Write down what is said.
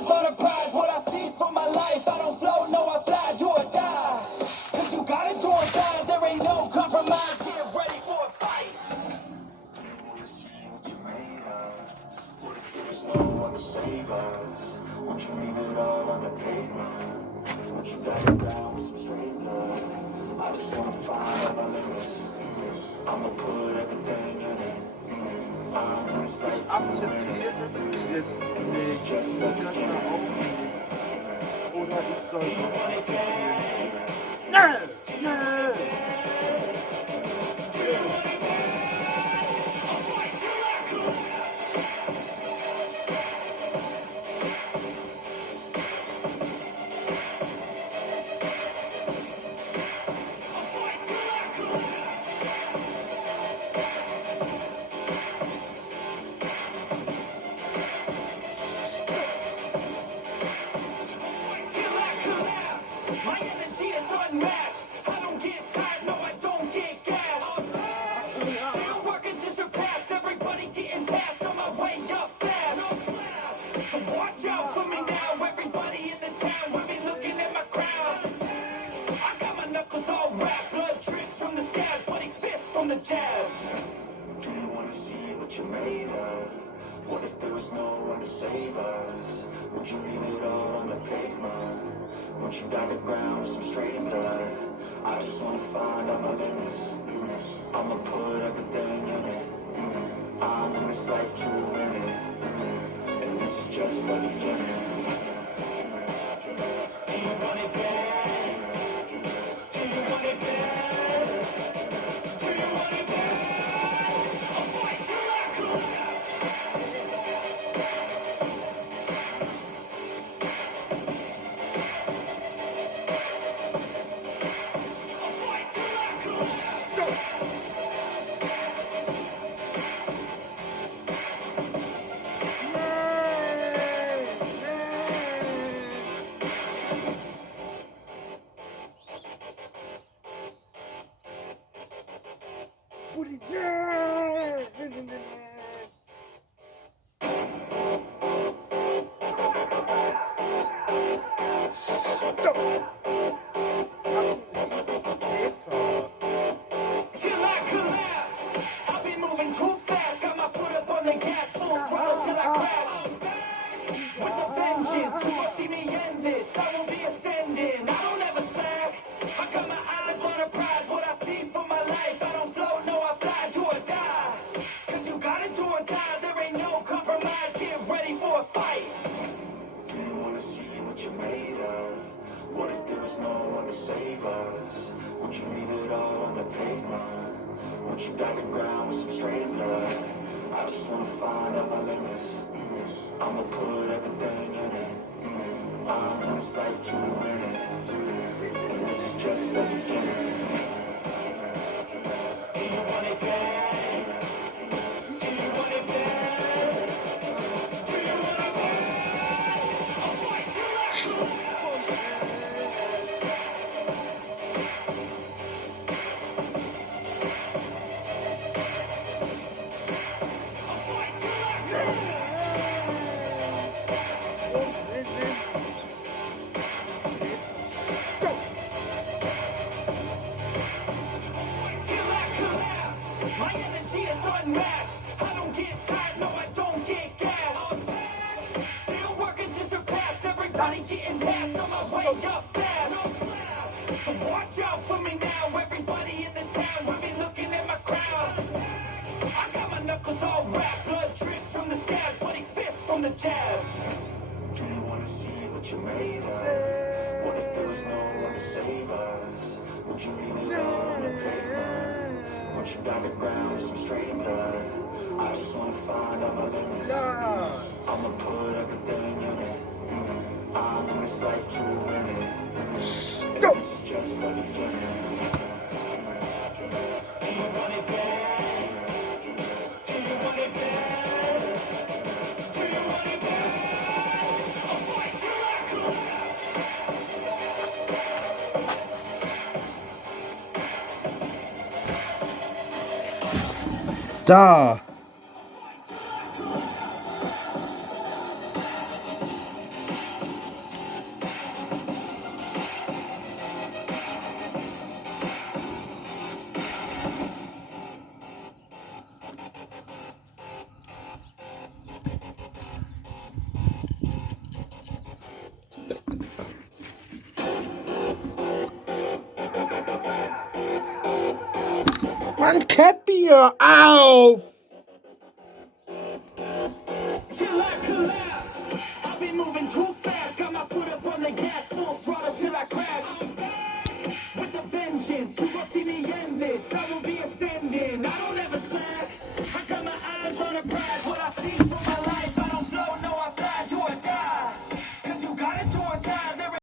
eyes on the prize, what I see for my life. I don't float, no, I fly, do or die. Cause you gotta do or die, there ain't no compromise. Get ready for a fight. Do you wanna see what you made of? What if there's no one to save us? Won't you leave it all on the pavement? Won't you back it down with some straight blood? I just wanna find all my limits. I'ma put everything in it. I'm in this life to win it. And this is just the beginning. You want it bad? No! My energy is unmatched. I don't get tired, no, I don't get gas. Still working to surpass everybody getting past on my way up fast. So watch out for me now, everybody in this town will be looking at my crown. I got my knuckles all wrapped, blood drips from the scabs, bloody fists from the jabs. Do you wanna see what you're made of? What if there was no one to save us? Would you leave it all on the pavement? Would you dive the ground with some straight blood? I just wanna find out my limits. I'ma put everything in it. I'm in this life to win it. And this is just the beginning. Do you want it bad? Do you want it bad? Do you want it bad? I'll fight till I collapse. Till I collapse, I'll be moving too fast. Got my foot up on the gas, full throttle till I crash. With a vengeance, you won't see me end this. I will be ascending, I don't ever slack. I got my eyes on the prize, what I see for my life. I don't float, no, I fly, do or die. Cause you gotta do or die, there ain't no compromise. Get ready for a fight. Do you wanna see what you're made of? What if there was no one to save us? Would you leave it all on the pavement? Would you dive the ground with some straight blood? I just wanna find out my limits. I'ma put everything in it. I'm in this life to win it. And this is just the beginning. Do you want it bad? Do you want it bad? Do you want it bad? I'll fight till I collapse. My energy is unmatched. I don't get tired, no, I don't get gas. Still working to surpass everybody getting past on my way up fast. So watch out for me now, everybody in this town will be looking at my crown. I got my knuckles all wrapped, blood drips from the scabs, bloody fists from the jabs. Do you wanna see what you're made of? What if there was no one to save us? Would you leave it all on the pavement? Would you dive the ground with some straight blood? I just wanna find out my limits. I'ma put everything in it. I'm in this life to win it. And this is just the beginning. Do you want it bad? Do you want it bad? Do you want it bad? I'll fight till I collapse. Da! Mann, Käppi, hör auf! Till I collapse. I've been moving too fast. Got my foot up on the gas, full throttle till I crash. With the vengeance, you gon' see me